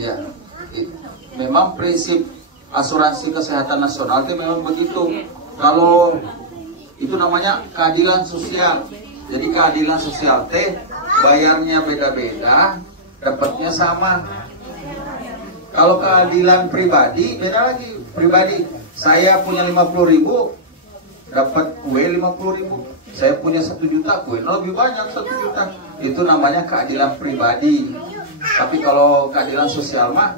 Ya, memang prinsip asuransi kesehatan nasional itu memang begitu. Kalau itu namanya keadilan sosial. Jadi keadilan sosial teh bayarnya beda-beda, dapatnya sama. Kalau keadilan pribadi beda lagi. Pribadi saya punya 50.000, dapat kue 50.000. Saya punya 1 juta, kue lebih banyak 1 juta. Itu namanya keadilan pribadi. Tapi kalau keadilan sosial mah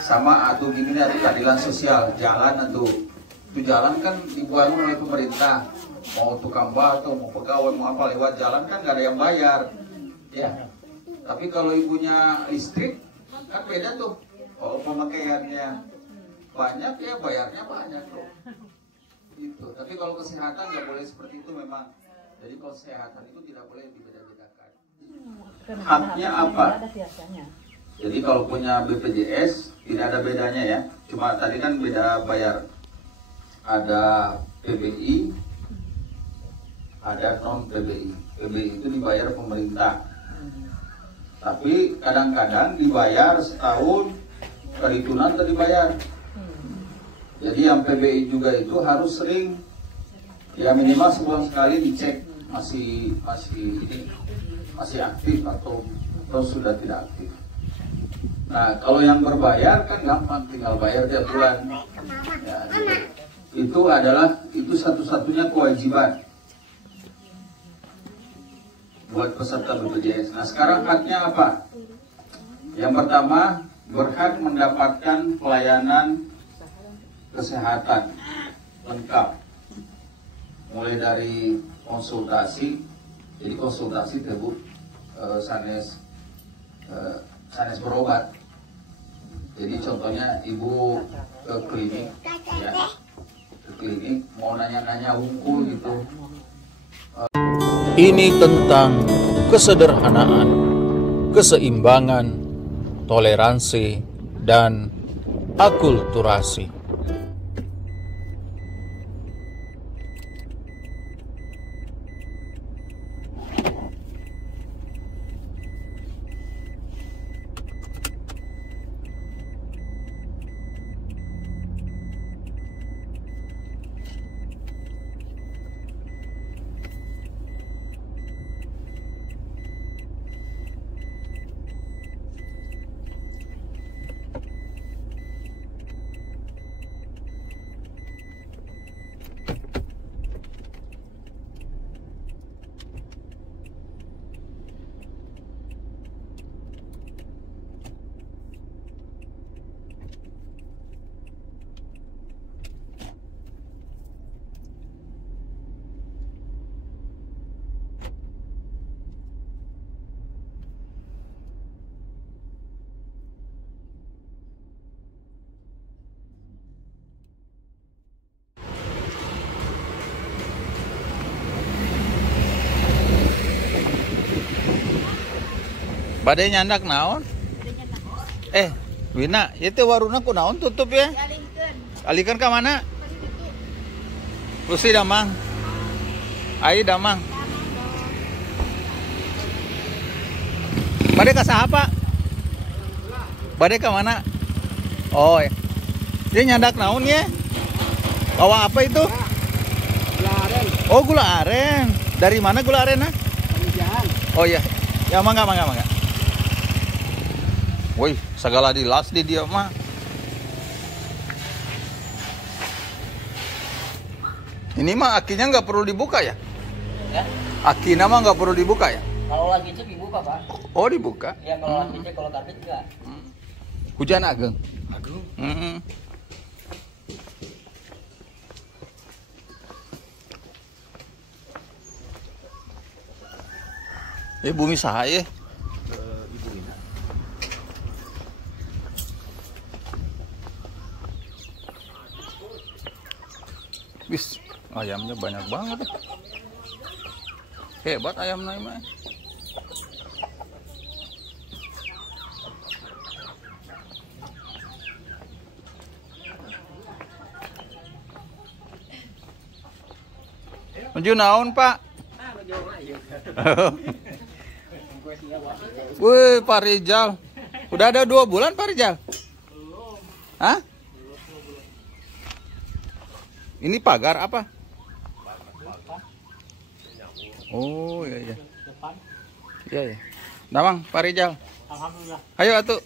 sama atau gini nih, keadilan sosial jalan atau itu jalan kan dibangun oleh pemerintah. Mau tukang batu, mau pegawai, mau apa lewat jalan kan nggak ada yang bayar. Ya. Tapi kalau ibunya listrik kan beda tuh. Kalau pemakaiannya banyak ya bayarnya banyak tuh. Itu. Tapi kalau kesehatan nggak boleh seperti itu memang. Jadi kalau kesehatan itu tidak boleh dibeda-bedakan. Haknya apa? Jadi kalau punya BPJS tidak ada bedanya ya. Cuma tadi kan beda bayar. Ada PBI, ada non PBI. PBI itu dibayar pemerintah. Tapi kadang-kadang dibayar setahun, perhitungan tak dibayar. Jadi yang PBI juga itu harus sering, ya minimal sebulan sekali dicek masih aktif atau sudah tidak aktif. Nah kalau yang berbayar kan gampang, tinggal bayar tiap bulan. Ya, itu satu-satunya kewajiban buat peserta BPJS. Nah sekarang haknya apa? Yang pertama, berhak mendapatkan pelayanan kesehatan lengkap, mulai dari konsultasi. Jadi konsultasi tersebut sanes berobat. Jadi contohnya ibu ke klinik, ya, ke klinik mau nanya-nanya hukum gitu. Ini tentang kesederhanaan, keseimbangan, toleransi, dan akulturasi. Badai nyandak naon? Wina, itu waruna ku naon tutup ya? Alikeun ka mana? Lusi Damang. Ai Damang. Badai ka saha, Pak? Badai ka mana? Oh, ya. Dia nyandak naon ya? Bawa apa itu? Gula aren. Oh, gula aren. Dari mana gula aren? Oh iya. Ya mangga. Woi, segala dilas di dia mah. Ini mah akinya nggak perlu dibuka ya? Ya? Akinya mah nggak perlu dibuka ya? Kalau lagi itu dibuka, Pak. Oh, dibuka? Ya, kalau lagi cek, kalau karbit enggak. Hujan ageng. Bumi saha ya? Ibu Ina. Bis, ayamnya banyak banget. Hebat ayamnya mah. Menuju naon, Pak? Wih, Pak Rizal. Udah ada 2 bulan Pak Rijal? Hah? Ini pagar apa? Oh iya iya. Iya iya. Damang Pak Rijal. Alhamdulillah. Ayo atuh.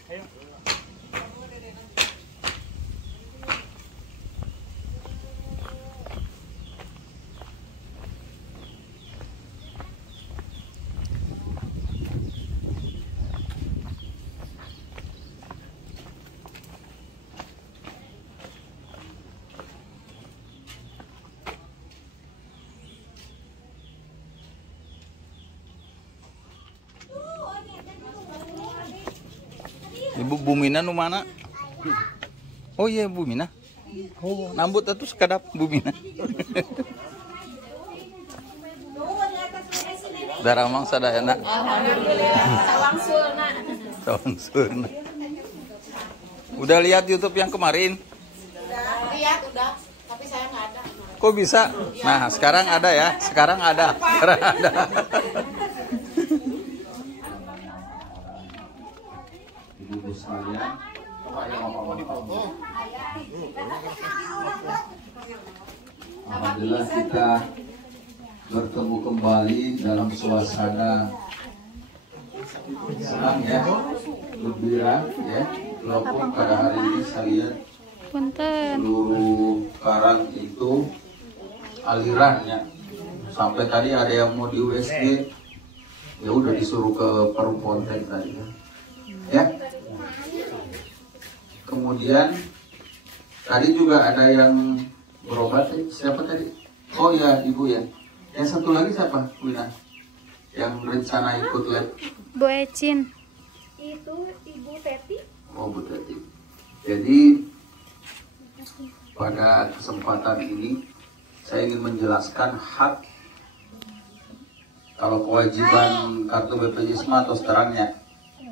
Ibu Bumina nu mana? Oh iya Bumina. Oh, nambut itu sekadap Bumina. Daramang sadayana. Alhamdulillah. Tawangsulna. Udah lihat YouTube yang kemarin? Lihat udah, tapi saya nggak ada. Kok bisa? Nah, sekarang ada ya. Sekarang ada. Sekarang ada. Ibu sekalian, alhamdulillah kita bertemu kembali dalam suasana senang ya, gembira ya. Walaupun pada hari ini saya lihat seluruh karang itu alirannya. Sampai tadi ada yang mau di USG, ya udah disuruh ke Perum Ponten tadi ya. Kemudian tadi juga ada yang berobat, siapa tadi? Oh ya ibu ya. Yang satu lagi siapa, Wina? Yang rencana ikut lab? Bu Ecin. Itu Ibu Teti. Oh Bu Teti. Jadi pada kesempatan ini saya ingin menjelaskan hak. Kalau kewajiban kartu BPJS atau terangnya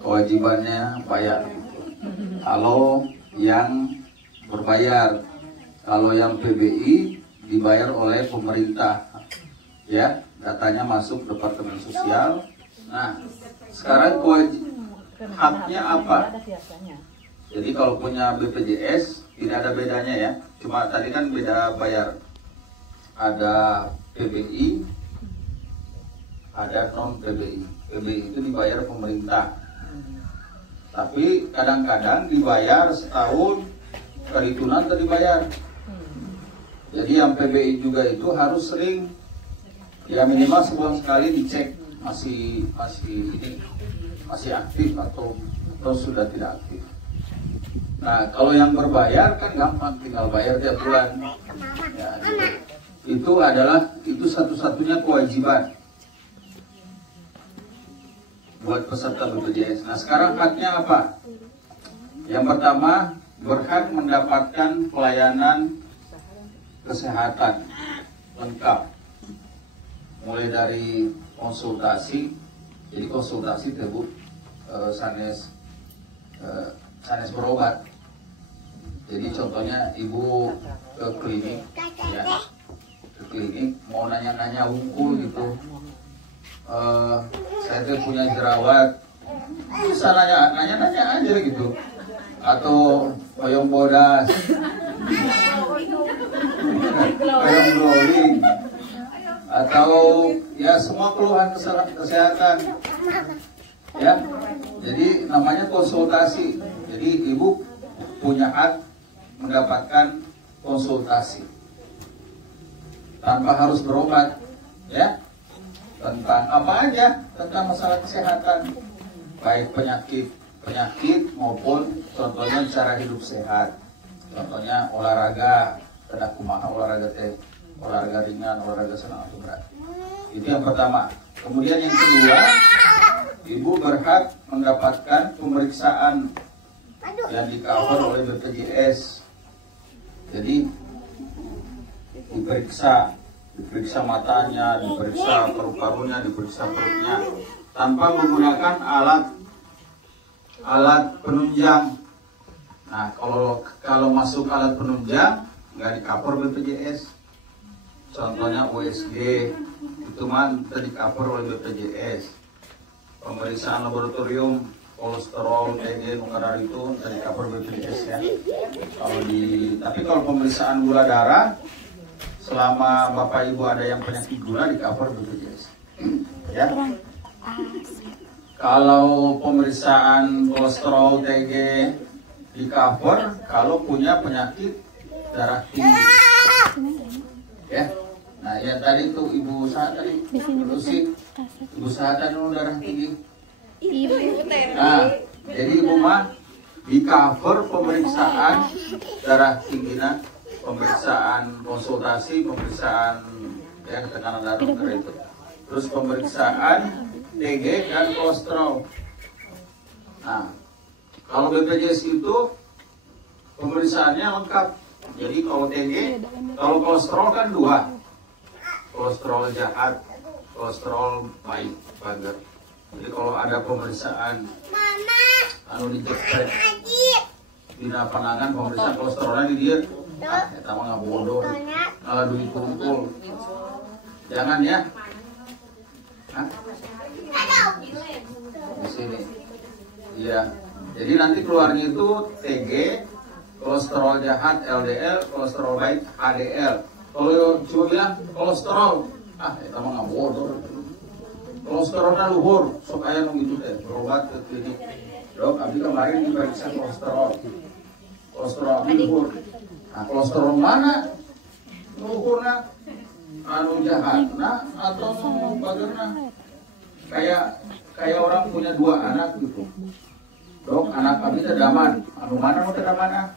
kewajibannya bayar. Kalau yang berbayar, kalau yang PBI dibayar oleh pemerintah, ya datanya masuk Departemen Sosial. Nah, sekarang haknya apa? Jadi kalau punya BPJS tidak ada bedanya ya, cuma tadi kan beda bayar. Ada PBI, ada non PBI. PBI itu dibayar pemerintah. Tapi kadang-kadang dibayar setahun, perhitungan atau dibayar. Jadi yang PBI juga itu harus sering, ya minimal sebulan sekali dicek masih aktif atau sudah tidak aktif. Nah kalau yang berbayar kan gampang, tinggal bayar tiap bulan. Ya, gitu. Itu satu-satunya kewajiban buat peserta BPJS. Nah sekarang haknya apa? Yang pertama, berhak mendapatkan pelayanan kesehatan lengkap, mulai dari konsultasi. Jadi konsultasi tersebut sanes berobat. Jadi contohnya ibu ke klinik, ya, ke klinik mau nanya-nanya hukum gitu. Saya tuh punya jerawat, bisa nanya aja gitu, atau hoyong bodas, hoyong glowing, atau ya semua keluhan kesehatan, ya. Jadi namanya konsultasi. Jadi ibu punya hak mendapatkan konsultasi tanpa harus berobat, ya. Tentang apa aja, tentang masalah kesehatan, baik penyakit maupun contohnya cara hidup sehat, contohnya olahraga, ada kumaha olahraga olahraga ringan, olahraga senang atau berat. Itu yang pertama. Kemudian yang kedua, ibu berhak mendapatkan pemeriksaan yang di-cover oleh BPJS. Jadi diperiksa matanya, diperiksa paru-parunya, diperiksa perutnya, tanpa menggunakan alat penunjang. Nah, kalau masuk alat penunjang nggak di-cover BPJS. Contohnya USG itu mah di-cover oleh BPJS. Pemeriksaan laboratorium kolesterol, TG, kadar itu dari cover BPJS ya. Tapi kalau pemeriksaan gula darah, selama Bapak Ibu ada yang penyakit gula di cover BPJS. Ya. Kalau pemeriksaan kolesterol, TG di cover, kalau punya penyakit darah tinggi. Ya. Nah, yang tadi tuh Ibu Sahat tadi, Ibu Sahat dulu darah tinggi. Nah, jadi Ibu mah di cover pemeriksaan darah tinggi, pemeriksaan konsultasi, pemeriksaan ya tekanan darah itu, terus pemeriksaan TG dan kolesterol. Nah, kalau BPJS itu pemeriksaannya lengkap. Jadi kalau TG, kalau kolesterol kan dua, kolesterol jahat, kolesterol baik, bager. Jadi kalau ada pemeriksaan dicekrek di panangan pemeriksaan kolesterolnya di dia, kita mah nggak bodoh, kalau duit kumpul, jangan ya. Di sini, iya. Jadi nanti keluarnya itu TG, kolesterol jahat LDL, kolesterol baik HDL. Kalau cuma bilang kolesterol, kita mah nggak bodoh. Kolesterolnya luhur, sok aya gitu deh, berobat ke klinik. Dok, abdi kemarin diperiksa kolesterol abdi luhur. Nah, kolesterol mana luhurna? Anu jahatna atau bagerna? Kayak orang punya dua anak gitu. Dok, anak abdi teh daman, anu mana mau teh mana?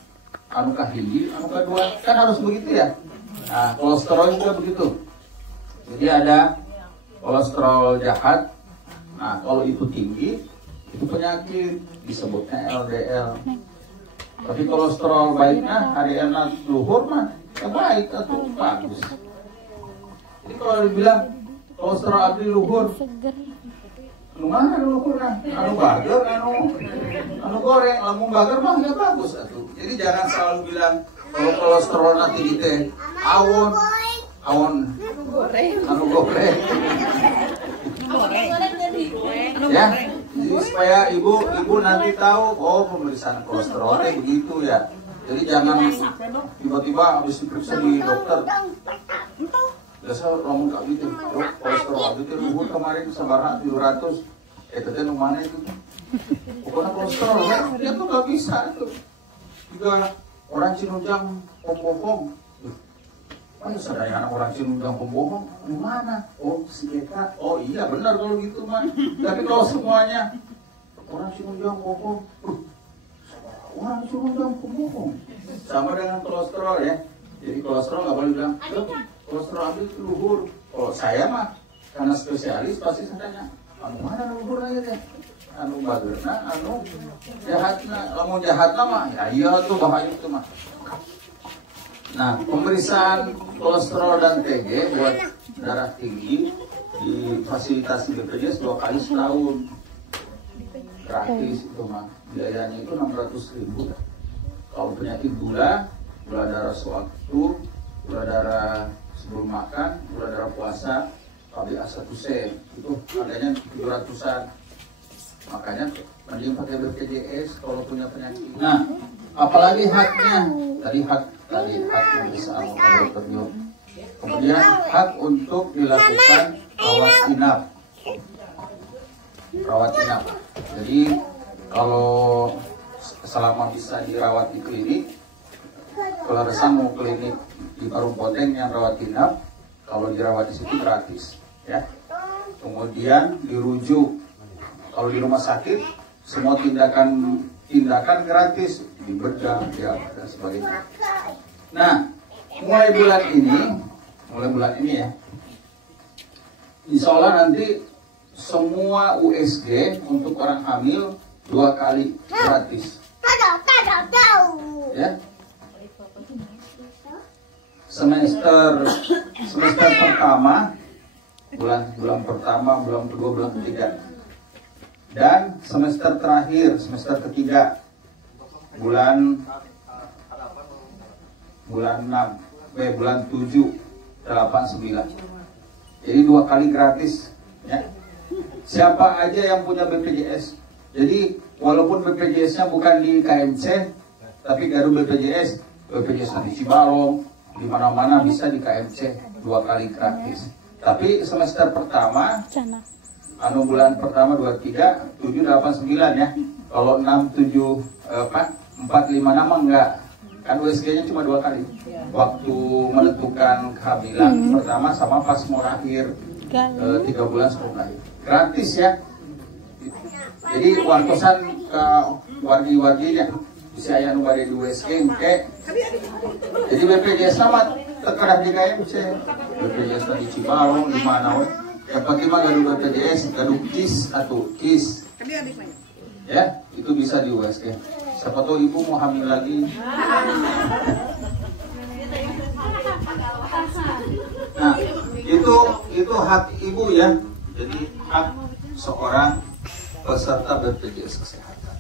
Anu kahiji, anu kedua, kan harus begitu ya. Nah, kolesterol juga begitu. Jadi ada kolesterol jahat. Nah, kalau itu tinggi, itu penyakit, disebutnya LDL. Tapi kolesterol baiknya, HDL-nya luhur mah, ya baik atau bagus. Jadi kalau dibilang kolesterol abdi luhur, anu mana luhurna? Anu bager, anu goreng, lamun bager mah nggak bagus atuh. Jadi jangan selalu bilang kalau kolesterol nanti teh awon anu goreng. Ya, jadi supaya ibu nanti tahu, oh pemeriksaan kolesterolnya begitu ya. Jadi jangan tiba-tiba habis diperiksa di dokter. Biasa ngomong kayak gitu, dok kolesterol itu luhur kemarin sabaraha 700. Itu teh mana itu? Pokoknya kolesterol ya tuh nggak bisa tuh. Juga orang Cinujang pembohong. Mana sadaya anak orang Cinujang pembohong? Di mana? Oh si Eka. Oh iya benar kalau gitu mah. Tapi kalau semuanya orang Cinujang bohong, orang Cinujang pembohong. Sama dengan kolesterol ya. Jadi kolesterol nggak boleh bilang, kolesterol abdi itu luhur. Kalau saya mah karena spesialis pasti saya tanya, anu mana luhur aja deh? Anu bagerna, anu jahatna. Lamun jahatna mah, ya iya tuh bahaya itu mah. Nah, pemeriksaan kolesterol dan TG buat darah tinggi difasilitasi BPJS 2 kali setahun. Gratis itu mah. Biayanya itu 600.000. Kalau penyakit gula darah sewaktu, gula darah sebelum makan, gula darah puasa, KBA1C itu harganya 700-an. Makanya mending pakai BPJS kalau punya penyakit. Nah, apalagi haknya. Tadi hak pemeriksaan laboratorium. Kemudian hak untuk dilakukan rawat inap. Jadi kalau selama bisa dirawat di klinik, kalau mau klinik di Parung Ponteng yang rawat inap, kalau dirawat di situ gratis, ya. Kemudian dirujuk. Kalau di rumah sakit, semua tindakan gratis, dibedah, ya, dan sebagainya. Nah, mulai bulan ini ya, insya Allah nanti semua USG untuk orang hamil 2 kali gratis. Ya. Semester pertama, bulan pertama, bulan kedua, bulan ketiga. Dan semester terakhir, semester ketiga, bulan 7, 8, 9. Jadi 2 kali gratis, ya. Siapa aja yang punya BPJS Jadi walaupun BPJS-nya bukan di KMC, tapi Garuda BPJS di Cibalong, di mana-mana bisa di KMC 2 kali gratis. Tapi semester pertama, bulan pertama 23, 7, 8, 9 ya. Kalau 6, 7, 4, 5, 6 enggak. Kan USG-nya cuma 2 kali. Waktu menentukan kehamilan pertama sama pas mau lahir 3 bulan sebelum lahir. Gratis ya. Jadi wartosan ke wargi-warginya bisa aya nu bade di USG engke. Jadi BPJS sama terkerah di KMC. BPJS di Cibalong di mana we. Yang penting mah Garuda BPJS, Garuda KIS atau KIS. Ya, itu bisa di USG. Siapa tahu ibu mau hamil lagi. Nah, itu hak ibu ya. Jadi hak seorang peserta BPJS kesehatan.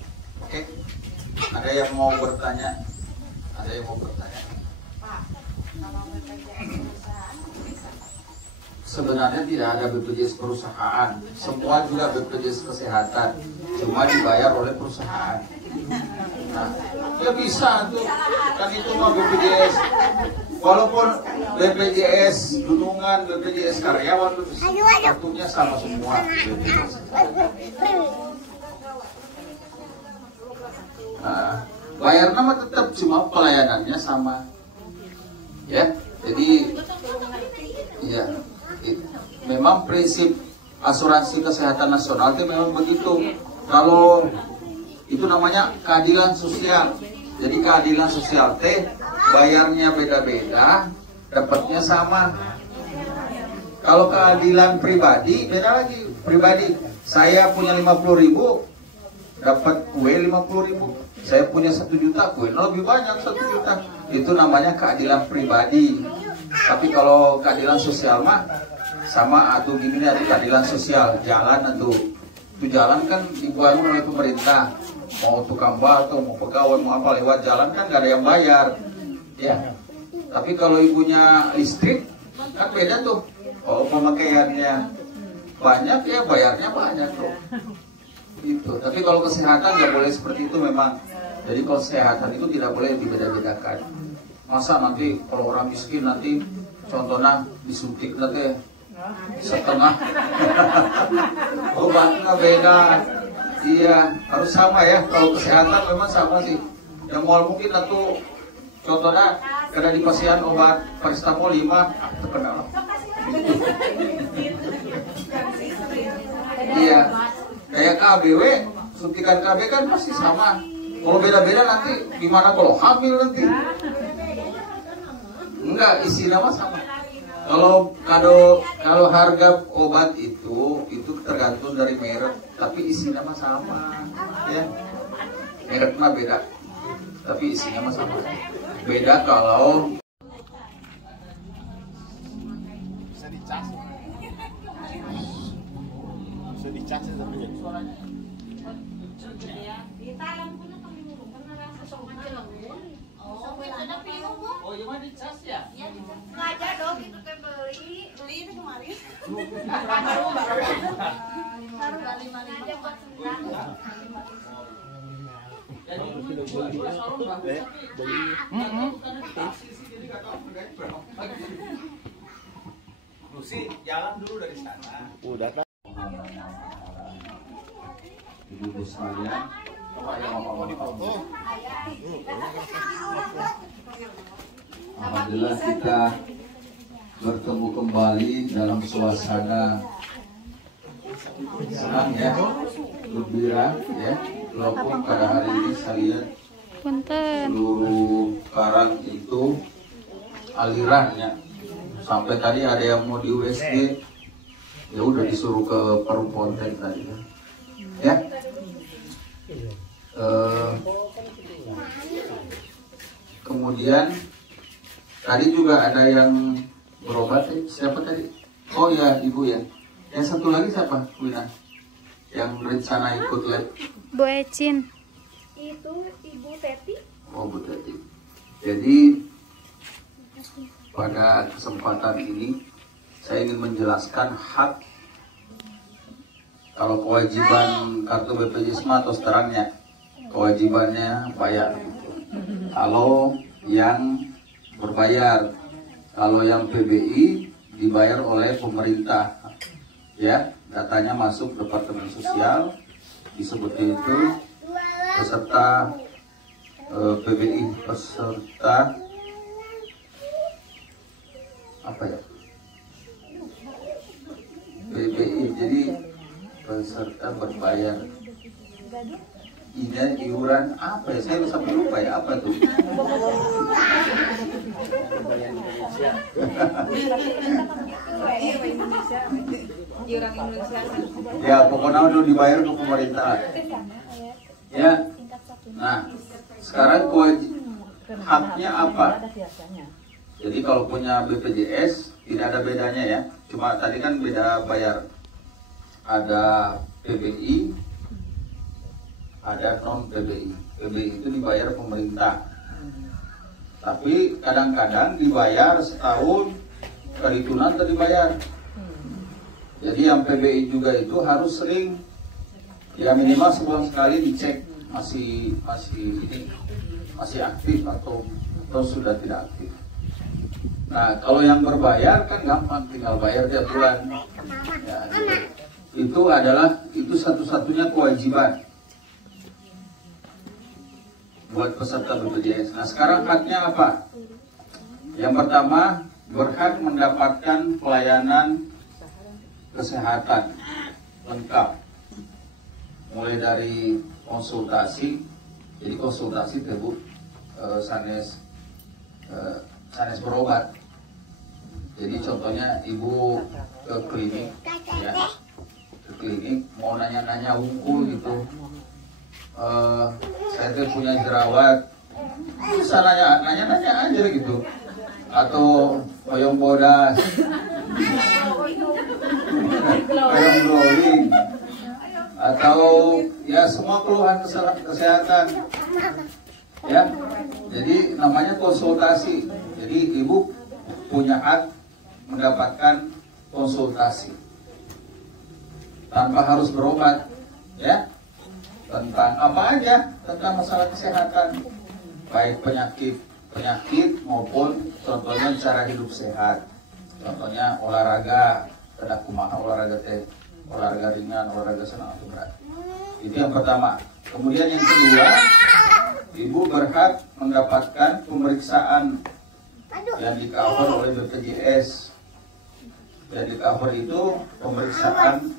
Oke. Ada yang mau bertanya? Ada yang mau bertanya? Sebenarnya tidak ada BPJS perusahaan. Semua juga BPJS kesehatan. Cuma dibayar oleh perusahaan. Nah, ya bisa tuh. Kan itu mah BPJS. Walaupun BPJS gunungan, BPJS karyawan, kartunya sama semua. Nah, bayar nama tetap, cuma pelayanannya sama. Ya, jadi ya, memang prinsip asuransi kesehatan nasional itu memang begitu. Kalau itu namanya keadilan sosial. Jadi keadilan sosial teh bayarnya beda-beda, dapatnya sama. Kalau keadilan pribadi beda lagi. Pribadi saya punya 50.000, dapat kue 50.000. Saya punya 1 juta, kue lebih banyak 1 juta. Itu namanya keadilan pribadi. Tapi kalau keadilan sosial mah sama atau gini ada keadilan sosial, jalan atau itu jalan kan dibangun oleh pemerintah. Mau tukang batu, mau pegawai, mau apa lewat jalan kan gak ada yang bayar. Ya. Tapi kalau ibunya listrik kan beda tuh. Kalau pemakaiannya banyak ya bayarnya banyak tuh. Gitu. Tapi kalau kesehatan nggak boleh seperti itu memang. Jadi kalau kesehatan itu tidak boleh dibeda-bedakan. Masa nanti kalau orang miskin nanti contohnya disuntik nanti setengah obatnya beda. Iya harus sama ya. Kalau kesehatan memang sama sih. Yang mau mungkin atau contohnya karena di pasien obat paracetamol 5 terkenal. Iya. Kayak KBW, suntikan KB kan pasti sama. Kalau beda-beda nanti gimana kalau hamil nanti? Enggak, isi nama sama. Kalau harga obat itu tergantung dari merek, tapi isi nama sama. Ya. Merek mah beda, tapi isi nama sama. Beda kalau bisa dicas ya tapi suaranya. Oh, iya mah dicas ya? Ngajar dong itu teh beli itu kemarin. Baru kali aja buat senang. Lucy, jalan dulu dari sana. Udah kan? Ibu sekalian, alhamdulillah kita bertemu kembali dalam suasana senang ya, gembira ya. Walaupun pada hari ini saya lihat seluruh karang itu alirannya. Sampai tadi ada yang mau di USG, ya udah disuruh ke Perum Ponten tadi ya. Kemudian tadi juga ada yang berobat, siapa tadi? Oh ya ibu ya. Yang satu lagi siapa, Wina? Yang rencana ikut lab? Bu Ecin. Itu Ibu Teti. Oh Bu Teti. Jadi pada kesempatan ini saya ingin menjelaskan hak Kalau kewajiban kartu BPJS mah terus terangnya kewajibannya bayar. Kalau yang berbayar, kalau yang PBI dibayar oleh pemerintah, ya datanya masuk Departemen Sosial disebut itu peserta PBI, peserta apa ya? PBI, jadi peserta berbayar. Ini iuran apa ya? Saya sampai lupa ya apa tuh? Ya pokoknya udah dibayar ke pemerintah. Ya. Nah, sekarang haknya apa? Jadi kalau punya BPJS tidak ada bedanya ya. Cuma tadi kan beda bayar. Ada PBI, ada non PBI. PBI itu dibayar pemerintah. Tapi kadang-kadang dibayar setahun, kali tunan tak dibayar. Jadi yang PBI juga itu harus sering, ya minimal sebulan sekali dicek masih aktif atau sudah tidak aktif. Nah kalau yang berbayar kan gampang, tinggal bayar tiap bulan. Ya, gitu. Itu satu-satunya kewajiban buat peserta BPJS. Nah sekarang haknya apa? Yang pertama, berhak mendapatkan pelayanan kesehatan lengkap, mulai dari konsultasi. Jadi konsultasi itu sanes berobat. Jadi contohnya ibu ke klinik, ya ke klinik mau nanya-nanya unggul gitu. Saya tuh punya jerawat, bisa nanya aja gitu, atau oyong bodas, oyong glowing, atau ya semua keluhan kesehatan, ya. Jadi namanya konsultasi. Jadi ibu punya hak mendapatkan konsultasi tanpa harus berobat, ya. Tentang apa aja, tentang masalah kesehatan, baik penyakit maupun contohnya cara hidup sehat, contohnya olahraga, ada kumaha olahraga ringan, olahraga senang atau berat. Itu yang pertama. Kemudian yang kedua, ibu berhak mendapatkan pemeriksaan yang di cover oleh BPJS. Yang di cover itu pemeriksaan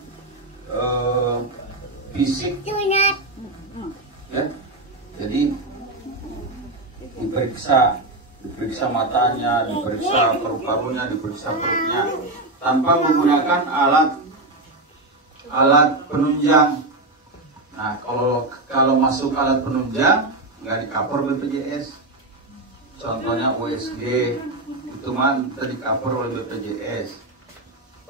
fisik, ya. Jadi diperiksa matanya, diperiksa paru-parunya, diperiksa perutnya, tanpa menggunakan alat penunjang. Nah, kalau masuk alat penunjang nggak di cover BPJS. Contohnya USG itu mah di cover oleh BPJS.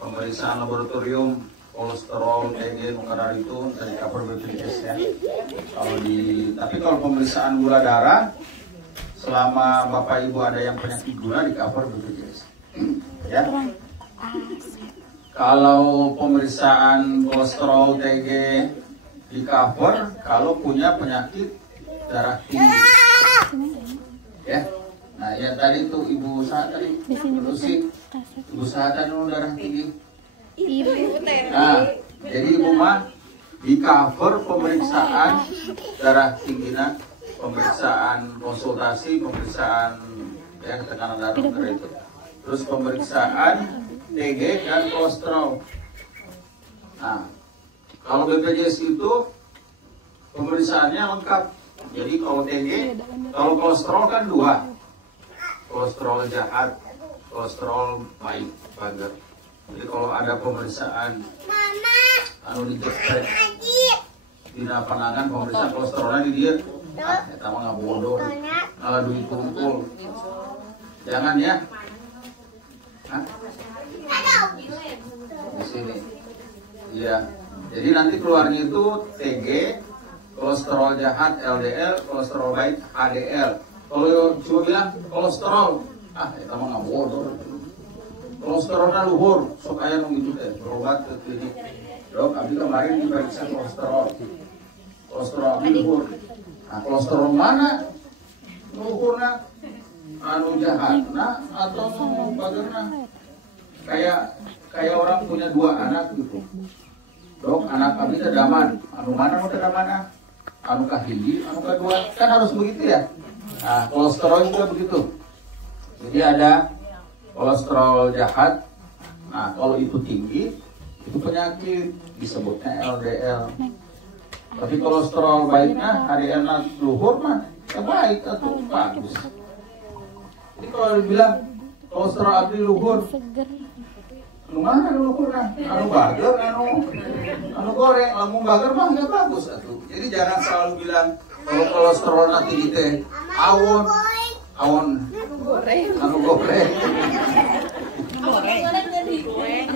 Pemeriksaan laboratorium kolesterol, TG, kadar itu dari cover BPJS ya. Tapi kalau pemeriksaan gula darah, selama bapak ibu ada yang penyakit gula di cover BPJS. Ya. Kalau pemeriksaan kolesterol, TG di cover, kalau punya penyakit darah tinggi. Ya. Nah, yang tadi itu ibu usaha tadi, ibu usaha tadi darah tinggi. Nah, jadi ibu mah di cover pemeriksaan darah tingginya, pemeriksaan konsultasi, pemeriksaan ya tekanan darah itu, terus pemeriksaan TG dan kolesterol. Nah, kalau BPJS itu pemeriksaannya lengkap. Jadi kalau TG, kalau kolesterol kan dua, kolesterol jahat, kolesterol baik, bager. Jadi kalau ada pemeriksaan di jepret di panangan pemeriksaan kolesterolnya di dia, kita mah nggak bodoh, malah duit kumpul. Jangan ya. Di sini. Iya. Jadi nanti keluarnya itu TG, kolesterol jahat LDL, kolesterol baik HDL. Kalau cuma bilang kolesterol, kita mah nggak bodoh. Kolesterolnya luhur, sok aya nunggu gitu berobat ke klinik. Dok, abdi kemarin diperiksa kolesterol. Kolesterol abdi luhur. Nah, kolesterol mana? Luhurna anu jahatna atau bagaimana? Kayak orang punya 2 anak gitu. Dok, anak abdi teh daman. Anu mana mau teh mana? Anu kahiji, anu kedua. Kan harus begitu ya. Nah, kolesterol juga begitu. Jadi ada kolesterol jahat. Nah, kalau itu tinggi, itu penyakit, disebutnya LDL. Tapi kolesterol baiknya, HDL luhur mah, ya baik atau bagus. Jadi kalau dibilang kolesterol abdi luhur, anu mana luhur nah? Anu bager, anu goreng, lamun bager mah nggak bagus atuh. Jadi jangan selalu bilang kalau kolesterol nanti teh awon, anu goreng.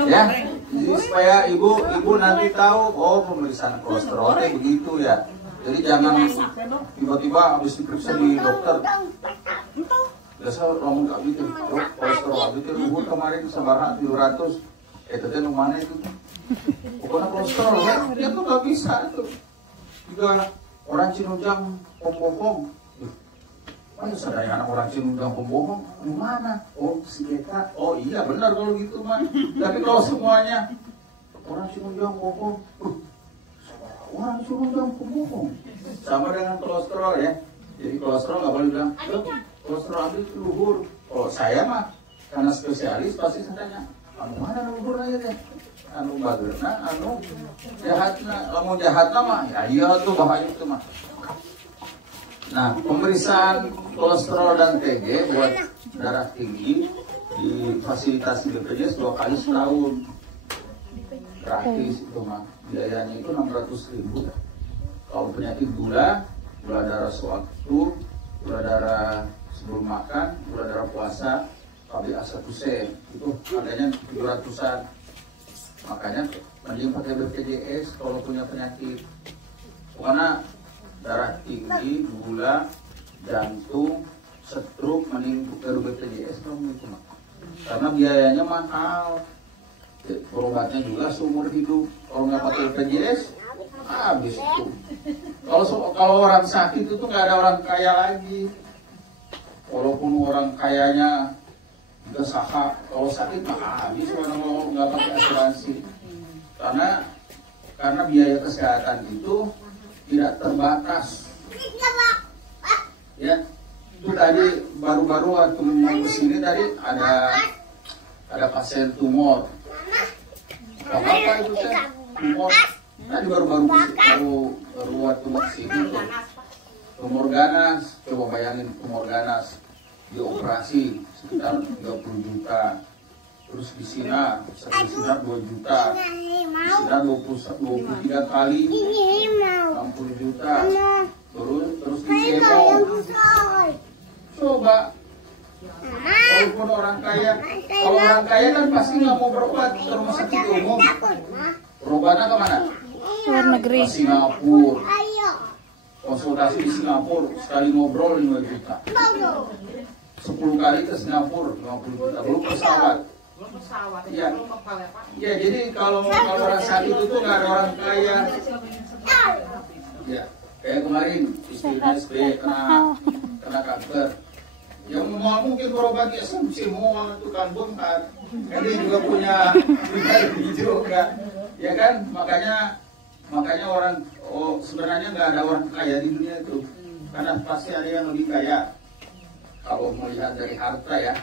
Ya, jadi supaya ibu nanti tahu, oh pemeriksaan kolesterol teh begitu ya. Jadi jangan tiba-tiba habis diperiksa di dokter. Biasa ngomong kak gitu, dok kolesterol abdi teh luhur kemarin sabaraha 300. Itu teh nu mana itu? Pokoknya kolesterol ya, dia tuh nggak bisa tuh. Juga orang Cinujang pembohong. Masa sadaya anak orang Cinujang pembohong? Di mana? Oh, si Eka. Oh iya benar kalau gitu mah. Tapi kalau semuanya orang Cinujang bohong, orang Cinujang pembohong. Sama dengan kolesterol ya. Jadi kolesterol nggak boleh bilang, kolesterol abdi itu luhur. Kalau saya mah karena spesialis pasti saya tanya, anu mana luhur aja deh? Anu bagerna, anu jahatna. Lamun jahatna mah, ya iya tuh bahaya itu mah. Nah, pemeriksaan kolesterol dan TG buat darah tinggi difasilitasi BPJS 2 kali setahun. Gratis itu mah. Biayanya itu 600.000. Kalau penyakit gula darah sewaktu, gula darah sebelum makan, gula darah puasa, KBA1C itu harganya 700-an. Makanya mending pakai BPJS kalau punya penyakit. Karena darah tinggi, gula, jantung, stroke, mending buka BPJS dong itu mah. Karena biayanya mahal. Berobatnya juga seumur hidup. Kalau nggak pakai BPJS, habis itu. Kalau orang sakit itu nggak ada orang kaya lagi. Walaupun orang kayanya juga sahak, kalau sakit mah habis kalau nggak pakai asuransi. Karena biaya kesehatan itu tidak terbatas. Ya, itu tadi baru-baru waktu mau kesini tadi ada pasien tumor. Apa itu teh? Tumor. Tadi baru waktu mau kesini tuh. Tumor ganas, coba bayangin tumor ganas dioperasi sekitar 30 juta. Terus disinar, satu sinar 2 juta. Disinar 23 kali 60 juta. Terus di kemo. Coba. Walaupun orang kaya, kalau orang kaya kan pasti nggak mau berobat ke rumah sakit umum. Berobatnya kemana? Luar negeri. Ke Singapura. Konsultasi di Singapura sekali ngobrol 5 juta. 10 kali ke Singapura 50 juta. Belum pesawat. Ya, ya jadi kalau orang sakit itu nggak ada orang kaya. Ya, kayak kemarin istrinya SB kena kanker. Yang mau mungkin berobat ya semua itu kan bongkar. Kan dia juga punya pribadi juga, ya kan? Makanya orang sebenarnya nggak ada orang kaya di dunia itu, karena pasti ada yang lebih kaya. Kalau melihat dari harta ya.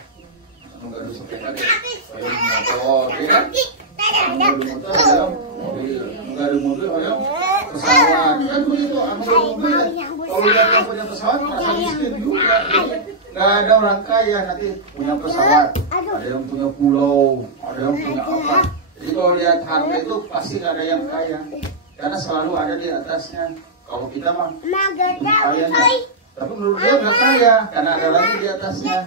Nggak ada sepeda deh, kayak motor, ya kan? Nggak ada motor, ada mobil, nggak ada mobil, ada pesawat, kan begitu. Nggak ada mobil, kalau lihat yang punya pesawat, merasa miskin juga. Nggak ada orang kaya nanti punya pesawat, ada yang punya pulau, ada yang punya apa. Jadi kalau lihat harta itu pasti nggak ada yang kaya, karena selalu ada di atasnya. Kalau kita mah kaya nggak, tapi menurut dia nggak kaya, karena ada lagi di atasnya.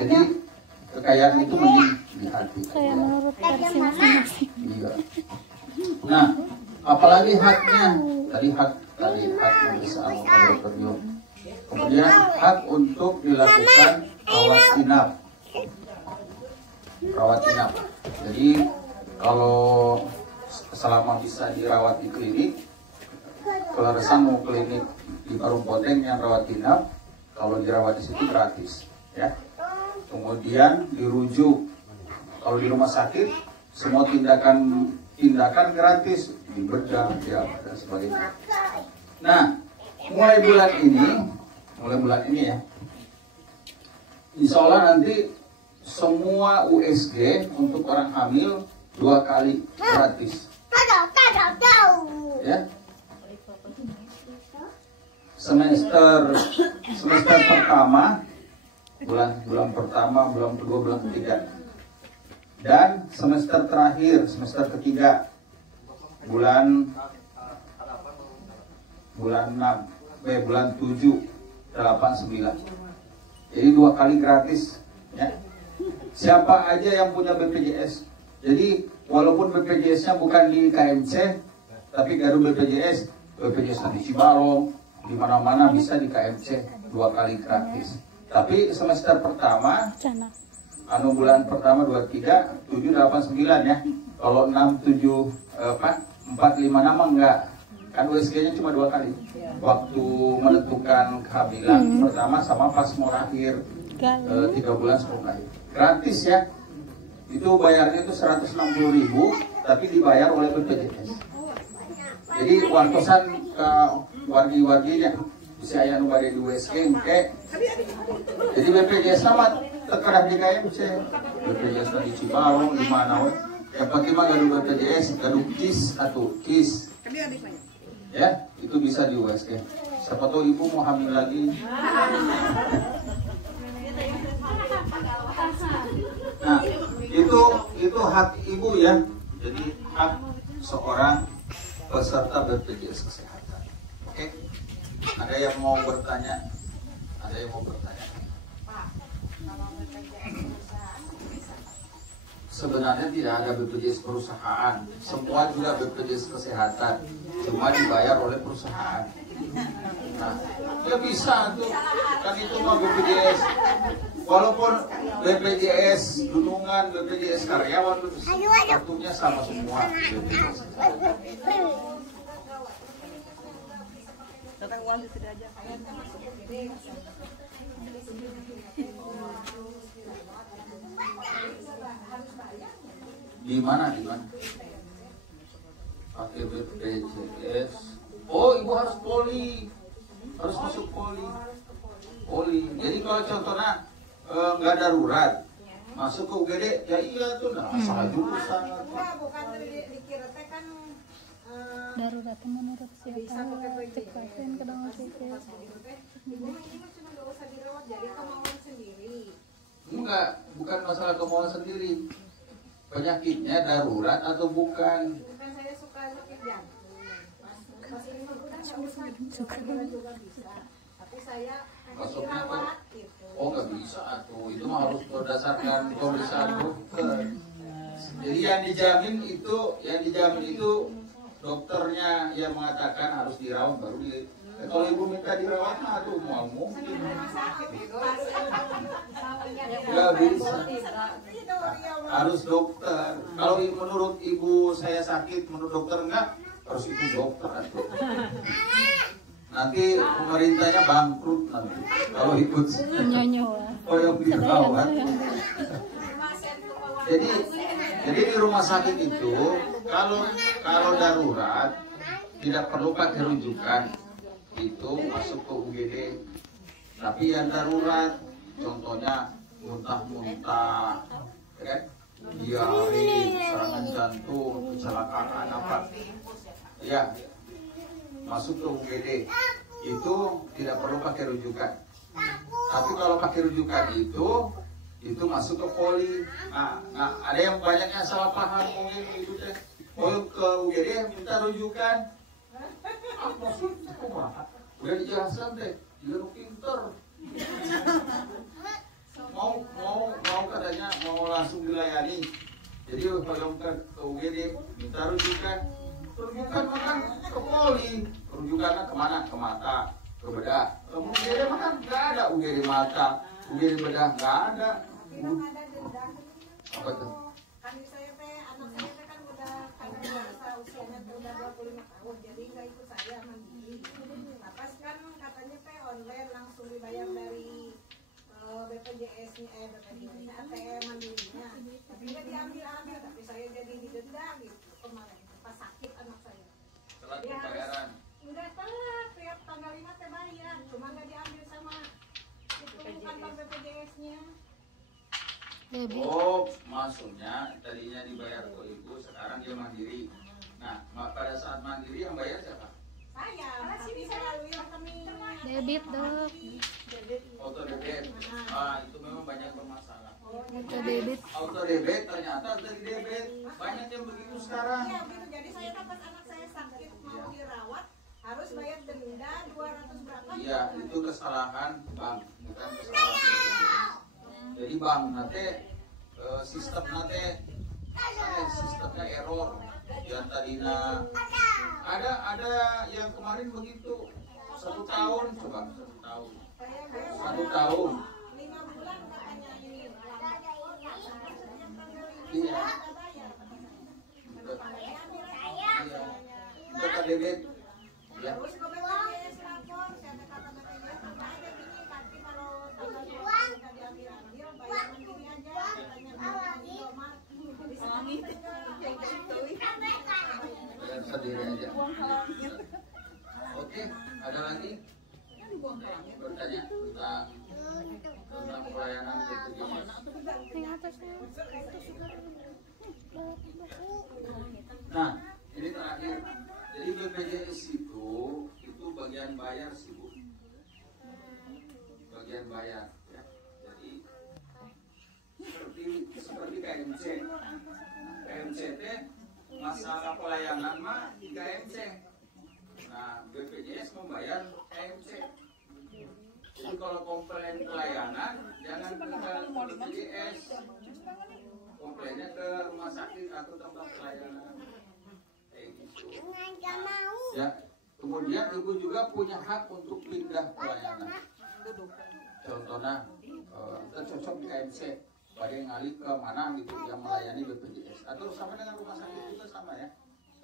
Jadi kekayaan itu mending di hati. Kayak menurut versi masing-masing. Iya. Nah, apalagi haknya? Tadi hak pemeriksaan laboratorium. Kemudian hak untuk dilakukan rawat inap. Rawat inap. Jadi kalau selama bisa dirawat di klinik. Kalau Resan mau klinik di Parung Ponteng yang rawat inap, kalau dirawat di situ gratis, ya. Kemudian dirujuk. Kalau di rumah sakit, semua tindakan gratis, dibedah, ya, dan sebagainya. Nah, mulai bulan ini ya, insya Allah nanti semua USG untuk orang hamil 2 kali gratis. Ya. Semester pertama, bulan pertama, bulan kedua, bulan ketiga, dan semester terakhir, semester ketiga, bulan 7, 8, 9. Jadi 2 kali gratis, ya. Siapa aja yang punya BPJS. Jadi walaupun BPJS-nya bukan di KMC, tapi Garuh BPJS di Cibalong, di mana-mana bisa di KMC 2 kali gratis. Tapi semester pertama, bulan pertama 23, 7, 8, 9 ya. Kalau 6, 7, 4, 5, 6 enggak. Kan USG-nya cuma 2 kali. Waktu menentukan kehamilan pertama sama pas mau lahir 3 bulan sebelum lahir. Gratis ya. Itu bayarnya itu 160.000, tapi dibayar oleh BPJS. Jadi wartosan ke wargi-warginya bisa aya nu bade di USG engke. Jadi BPJS sama terkadang di KMC. BPJS di Cibalong di mana we. Yang penting mah gaduh BPJS, gaduh KIS atau KIS. Ya, itu bisa di USG. Siapa tahu ibu mau hamil lagi. Nah, itu hak ibu ya. Jadi hak seorang peserta BPJS Kesehatan. Oke? Ada yang mau bertanya? Sebenarnya tidak ada BPJS perusahaan, semua juga BPJS Kesehatan, cuma dibayar oleh perusahaan. Nah, ya bisa tuh, kan itu mah BPJS. Walaupun BPJS gunungan, BPJS karyawan, waktunya sama semua BPJS. Datang uang di sini aja. Di mana? Pakai BPJS. Oh, ibu harus poli, harus masuk poli. Jadi kalau contohnya nggak darurat, masuk ke UGD, ya iya tuh nggak masalah jurusan. Bukan dikira teh kan Darurat menurut siapa? Cek pasien ke dalam BPJS. Ibu ini mah cuma nggak usah dirawat, jadi kemauan sendiri. Enggak, bukan masalah kemauan sendiri. Penyakitnya darurat atau bukan? Bukan saya suka sakit jantung. Pas ini mah udah nggak usah juga bisa. Tapi saya hanya dirawat gitu. Oh nggak bisa tuh, itu mah harus berdasarkan pemeriksaan dokter. Jadi yang dijamin itu dokternya yang mengatakan harus dirawat baru di. Kalau ibu minta dirawat mah tuh mau mungkin. Nggak bisa. Harus dokter. Kalau menurut ibu saya sakit, menurut dokter enggak, harus ibu dokter atau. Nanti pemerintahnya bangkrut nanti kalau ikut. Oh yang dirawat. Jadi di rumah sakit itu kalau darurat tidak perlu pakai rujukan, itu masuk ke UGD. Tapi yang darurat, contohnya muntah-muntah, ya kan? Diare, serangan jantung, kecelakaan apa, ya masuk ke UGD. Itu tidak perlu pakai rujukan. Tapi kalau pakai rujukan itu masuk ke poli. Nah, ada yang banyaknya salah paham mungkin gitu deh. Oh ke UGD minta rujukan. Apa sih? Udah dijelaskan deh, juga pinter. Mau katanya mau langsung dilayani. Jadi kalau ke UGD minta rujukan. Rujukan makan ke poli. Rujukannya kemana? Ke mata, ke bedah. UGD makan nggak ada UGD mata, UGD bedah nggak ada. Tidak ada denda. Apa tuh? Kan saya teh anak saya teh kan udah BPJS-nya, ATM mandirinya, tapi nggak diambil, tapi saya jadi didenda gitu kemarin pas sakit anak saya. Telat pembayaran. Udah telat, tiap tanggal 5 teh bayar, cuma nggak diambil sama itu kantor BPJS-nya. Oh, maksudnya tadinya dibayar ke ibu, sekarang dia mandiri. Nah, pada saat mandiri yang bayar siapa? Saya, tapi melalui rekening Debit dok. Auto debit. Ah, itu memang banyak bermasalah. Auto debit. Auto debit ternyata dari debit. Banyak yang begitu sekarang. Iya begitu, jadi saya pas anak saya sakit mau dirawat harus bayar denda 200 berapa? Iya, itu kesalahan bank, bukan kesalahan BPJS. Jadi bank nanti sistem nanti sistemnya error. Yang tadinya ada yang kemarin begitu 1 tahun, coba 1 tahun. 1 tahun. 5 bulan katanya ini. Iya. Itu kan debit. Ya. Terus ke BPJS lapor, saya kata BPJS apa aja gini, tapi kalau tanggal 2 nggak diambil, bayar mandiri aja. Katanya Indomaret. Bayar sendiri aja. Oke, ada lagi? Bertanya tentang pelayanan BPJS. Yang atasnya. Nah, ini terakhir. Jadi BPJS itu bagian bayar sih Bu. Bagian bayar ya. Jadi seperti KMC. KMC teh masalah pelayanan mah di KMC. Nah, BPJS membayar KMC. Jadi kalau komplain pelayanan jangan ke BPJS. Komplainnya ke rumah sakit atau tempat pelayanan. Kayak gitu. Ya, kemudian ibu juga punya hak untuk pindah pelayanan. Contohnya, kita cocok di KMC, pada yang ngalih ke mana gitu yang melayani BPJS. Atau sama dengan rumah sakit juga sama ya.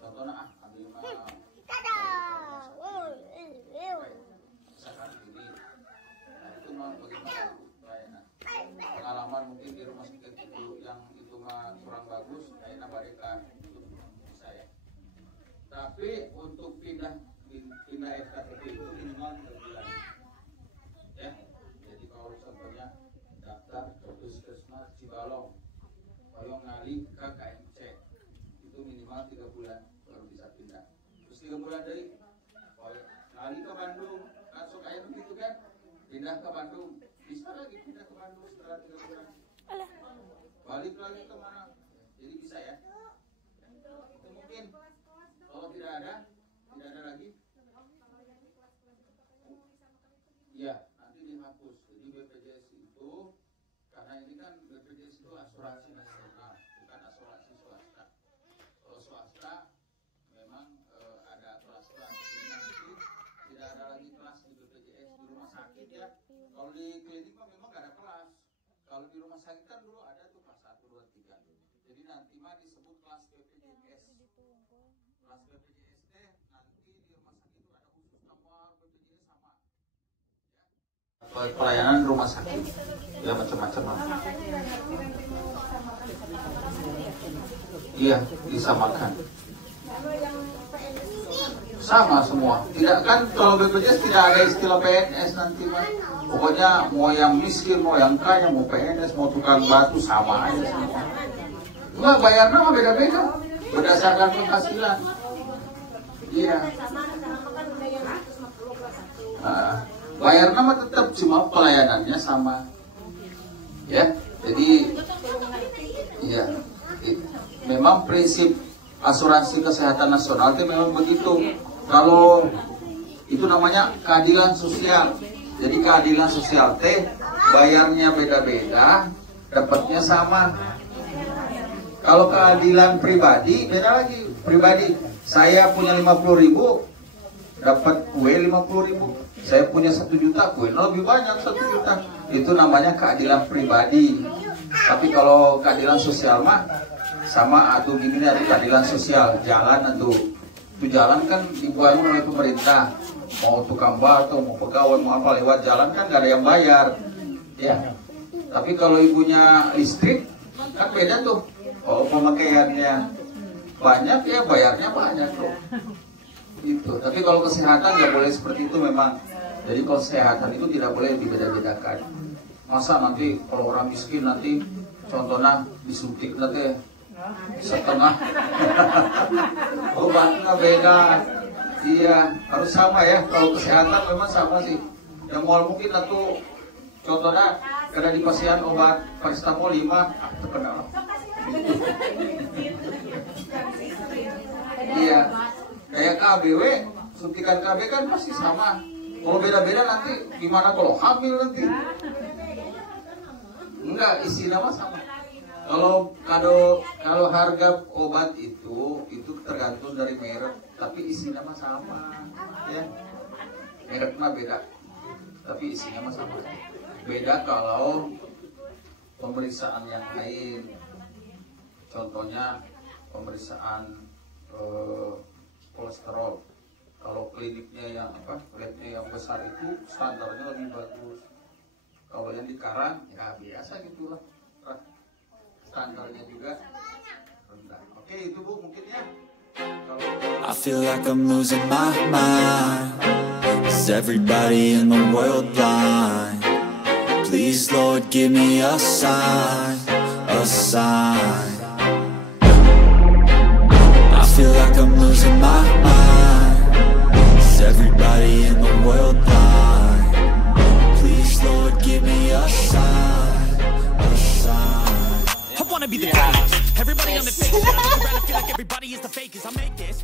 Contohnya, ambil misalkan ini, nah, itu mah bagaimana pelayanan. Pengalaman mungkin di rumah sakit itu yang itu mah kurang bagus, kayaknya mereka itu bisa ya. Tapi untuk pindah FKTP itu minimal 3 bulan. Ya, jadi kalau contohnya daftar ke Puskesmas Cibalong, kalau ngalih ke KMC, itu minimal 3 bulan baru bisa pindah. Terus 3 bulan dari ngalih ke Bandung, masuk aja begitu kan, pindah ke Bandung, bisa lagi pindah ke Bandung setelah 3 bulan. Balik lagi ke mana? Jadi bisa ya. Itu mungkin kalau tidak ada lagi. Iya, nanti dihapus. Jadi BPJS itu, karena ini kan BPJS itu asuransi nasional, bukan asuransi swasta. Kalau swasta memang ada kelas-kelas. Jadi nanti tidak ada lagi kelas di BPJS di rumah sakit ya. Kalau di klinik mah memang gak ada kelas. Kalau di rumah sakit kan dulu ada tuh kelas 1, 2, 3. Jadi nanti mah disebut kelas BPJS. Kelas BPJS teh nanti di rumah sakit itu ada khusus kamar BPJS sama. Ya. Pelayanan rumah sakit ya macam-macam lah. Iya, disamakan. Sama semua. Tidak kan kalau BPJS tidak ada istilah PNS nanti mah. Pokoknya mau yang miskin, mau yang kaya, mau PNS, mau tukang batu sama aja semua. Enggak, bayarnya mah beda-beda berdasarkan penghasilan. Iya. Bayarnya mah tetap, cuma pelayanannya sama. Ya, jadi iya. Memang prinsip asuransi kesehatan nasional itu memang begitu. Kalau itu namanya keadilan sosial. Jadi keadilan sosial teh bayarnya beda-beda, dapatnya sama. Kalau keadilan pribadi beda lagi. Pribadi saya punya 50.000 dapat kue 50.000. Saya punya 1 juta kue lebih banyak 1 juta. Itu namanya keadilan pribadi. Tapi kalau keadilan sosial mah sama atau gini ada keadilan sosial jalan atau itu jalan kan dibangun oleh pemerintah. Mau tukang batu, mau pegawai, mau apa lewat jalan kan gak ada yang bayar, ya. Tapi kalau ibunya listrik kan beda tuh. Oh, pemakaiannya banyak ya bayarnya banyak tuh. Itu. Tapi kalau kesehatan nggak boleh seperti itu memang. Jadi kalau kesehatan itu tidak boleh dibeda-bedakan. Masa nanti kalau orang miskin nanti contohnya disuntik nanti setengah obatnya beda. Iya, harus sama ya. Kalau kesehatan memang sama sih. Yang mau mungkin atau contohnya kada dipasien obat paracetamol 5 terkenal. Iya. Kayak KBW, suntikan KB kan pasti sama. Kalau beda-beda nanti gimana kalau hamil nanti? Enggak, isi nama sama. Kalau harga obat itu tergantung dari merek, tapi isi nama sama, ya. Mereknya beda, tapi isinya sama. Beda kalau pemeriksaan yang lain. Contohnya pemeriksaan kolesterol. Kalau kliniknya yang labnya yang besar itu standarnya lebih bagus. Kalau yang di Karang ya biasa gitulah. Standarnya juga rendah. Oke, itu Bu mungkin ya. I feel like I'm losing my mind. Is everybody in the world blind? Please Lord give me a sign, a sign. I feel like I'm losing my mind. Is everybody in the world blind? Please Lord give me a sign, a sign. I wanna be the greatest. Everybody on the fake, but I'm around and feel like everybody is the fakest. I make this.